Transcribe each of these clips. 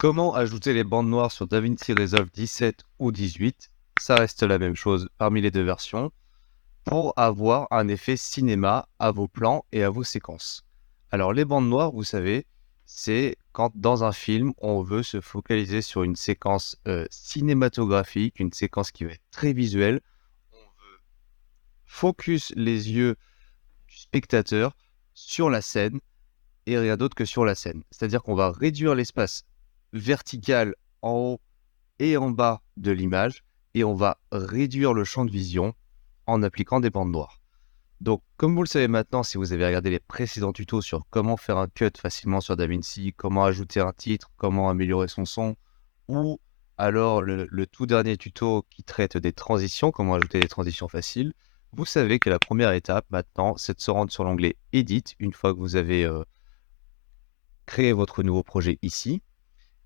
Comment ajouter les bandes noires sur DaVinci Resolve 17 ou 18? Ça reste la même chose parmi les deux versions pour avoir un effet cinéma à vos plans et à vos séquences. Alors les bandes noires, vous savez, c'est quand dans un film, on veut se focaliser sur une séquence cinématographique, une séquence qui va être très visuelle. On veut focus les yeux du spectateur sur la scène et rien d'autre que sur la scène. C'est-à-dire qu'on va réduire l'espace vertical en haut et en bas de l'image et on va réduire le champ de vision en appliquant des bandes noires. Donc, comme vous le savez maintenant, si vous avez regardé les précédents tutos sur comment faire un cut facilement sur DaVinci, comment ajouter un titre, comment améliorer son son, ou alors le tout dernier tuto qui traite des transitions, comment ajouter des transitions faciles, vous savez que la première étape maintenant, c'est de se rendre sur l'onglet Edit, une fois que vous avez créé votre nouveau projet ici,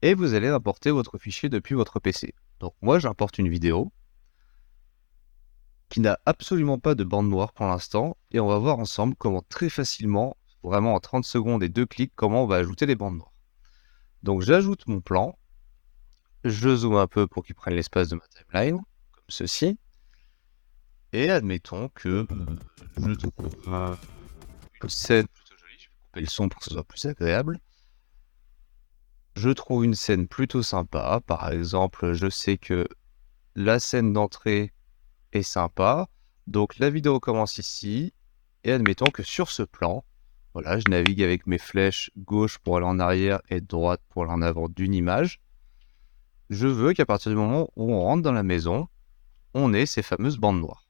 et vous allez importer votre fichier depuis votre PC. Donc moi, j'importe une vidéo qui n'a absolument pas de bande noire pour l'instant, et on va voir ensemble comment très facilement, vraiment en 30 secondes et 2 clics, comment on va ajouter les bandes noires. Donc j'ajoute mon plan, je zoome un peu pour qu'il prenne l'espace de ma timeline, comme ceci, et admettons que je trouve une scène plutôt jolie, je vais couper le son pour que ce soit plus agréable. Je trouve une scène plutôt sympa, par exemple, je sais que la scène d'entrée est sympa. Donc la vidéo commence ici, et admettons que sur ce plan, voilà, je navigue avec mes flèches gauche pour aller en arrière et droite pour aller en avant d'une image. Je veux qu'à partir du moment où on rentre dans la maison, on ait ces fameuses bandes noires.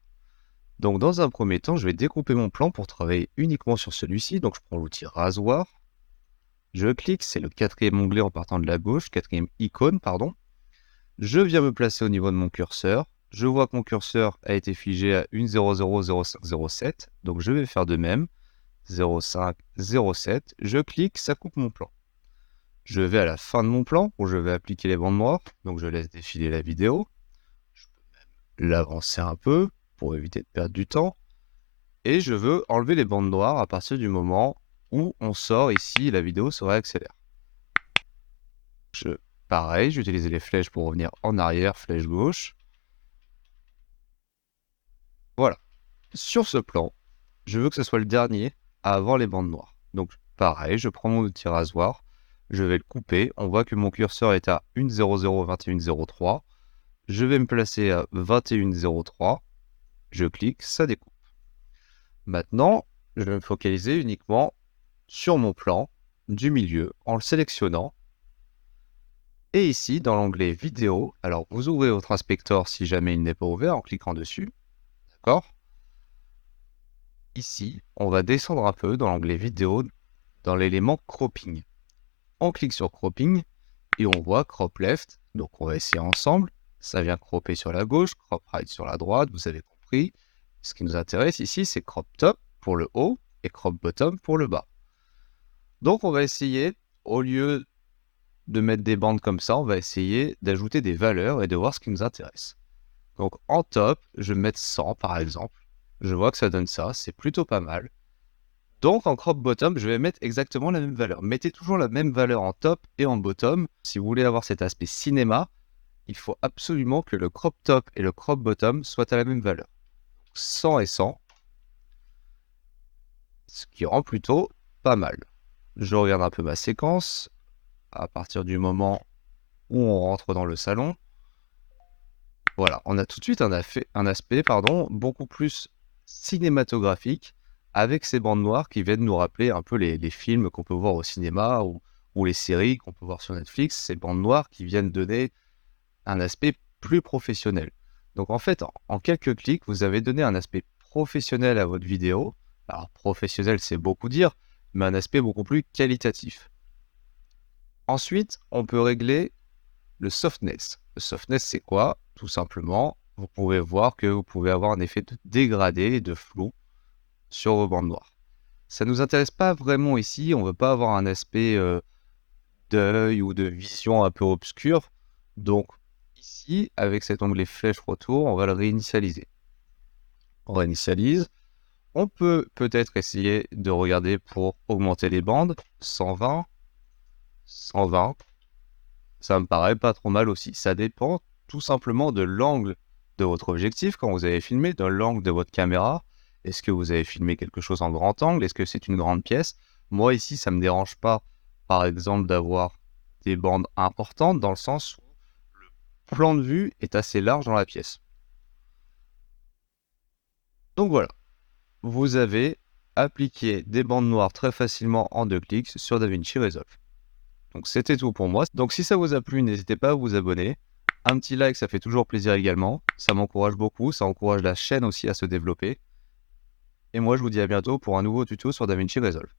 Donc dans un premier temps, je vais découper mon plan pour travailler uniquement sur celui-ci. Donc je prends l'outil rasoir, je clique, c'est le quatrième onglet en partant de la gauche, quatrième icône, pardon. Je viens me placer au niveau de mon curseur. Je vois que mon curseur a été figé à 1,000507. Donc je vais faire de même. 0,507. Je clique, ça coupe mon plan. Je vais à la fin de mon plan où je vais appliquer les bandes noires. Donc je laisse défiler la vidéo. Je peux même l'avancer un peu pour éviter de perdre du temps. Et je veux enlever les bandes noires à partir du moment où on sort ici, la vidéo se réaccélère. Pareil, j'utilise les flèches pour revenir en arrière, flèche gauche. Voilà. Sur ce plan, je veux que ce soit le dernier à avoir les bandes noires. Donc pareil, je prends mon outil rasoir, je vais le couper. On voit que mon curseur est à 1,0021,03. Je vais me placer à 21,03. Je clique, ça découpe. Maintenant, je vais me focaliser uniquement sur mon plan du milieu en le sélectionnant. Et ici, dans l'onglet vidéo, alors vous ouvrez votre inspecteur si jamais il n'est pas ouvert en cliquant dessus. D'accord? Ici, on va descendre un peu dans l'onglet vidéo, dans l'élément cropping. On clique sur cropping et on voit crop left. Donc on va essayer ensemble. Ça vient cropper sur la gauche, crop right sur la droite, vous avez compris. Ce qui nous intéresse ici, c'est crop top pour le haut et crop bottom pour le bas. Donc on va essayer, au lieu de mettre des bandes comme ça, on va essayer d'ajouter des valeurs et de voir ce qui nous intéresse. Donc en top, je vais mettre 100 par exemple. Je vois que ça donne ça, c'est plutôt pas mal. Donc en crop bottom, je vais mettre exactement la même valeur. Mettez toujours la même valeur en top et en bottom. Si vous voulez avoir cet aspect cinéma, il faut absolument que le crop top et le crop bottom soient à la même valeur. 100 et 100, ce qui rend plutôt pas mal. Je regarde un peu ma séquence. À partir du moment où on rentre dans le salon, voilà, on a tout de suite un aspect beaucoup plus cinématographique avec ces bandes noires qui viennent nous rappeler un peu les films qu'on peut voir au cinéma ou les séries qu'on peut voir sur Netflix, ces bandes noires qui viennent donner un aspect plus professionnel. Donc en fait, en quelques clics, vous avez donné un aspect professionnel à votre vidéo. Alors professionnel, c'est beaucoup dire, mais un aspect beaucoup plus qualitatif. Ensuite, on peut régler le softness. Le softness, c'est quoi? Tout simplement, vous pouvez voir que vous pouvez avoir un effet de dégradé et de flou sur vos bandes noires. Ça ne nous intéresse pas vraiment ici, on ne veut pas avoir un aspect d'œil ou de vision un peu obscur. Donc ici, avec cet onglet flèche retour, on va le réinitialiser. On réinitialise. On peut peut-être essayer de regarder pour augmenter les bandes. 120, 120, Ça me paraît pas trop mal aussi. Ça dépend tout simplement de l'angle de votre objectif quand vous avez filmé, de l'angle de votre caméra. Est-ce que vous avez filmé quelque chose en grand angle? Est-ce que c'est une grande pièce? Moi, ici, ça me dérange pas, par exemple, d'avoir des bandes importantes dans le sens où le plan de vue est assez large dans la pièce. Donc voilà, vous avez appliqué des bandes noires très facilement en 2 clics sur DaVinci Resolve. Donc c'était tout pour moi. Donc si ça vous a plu, n'hésitez pas à vous abonner. Un petit like, ça fait toujours plaisir également. Ça m'encourage beaucoup, ça encourage la chaîne aussi à se développer. Et moi, je vous dis à bientôt pour un nouveau tuto sur DaVinci Resolve.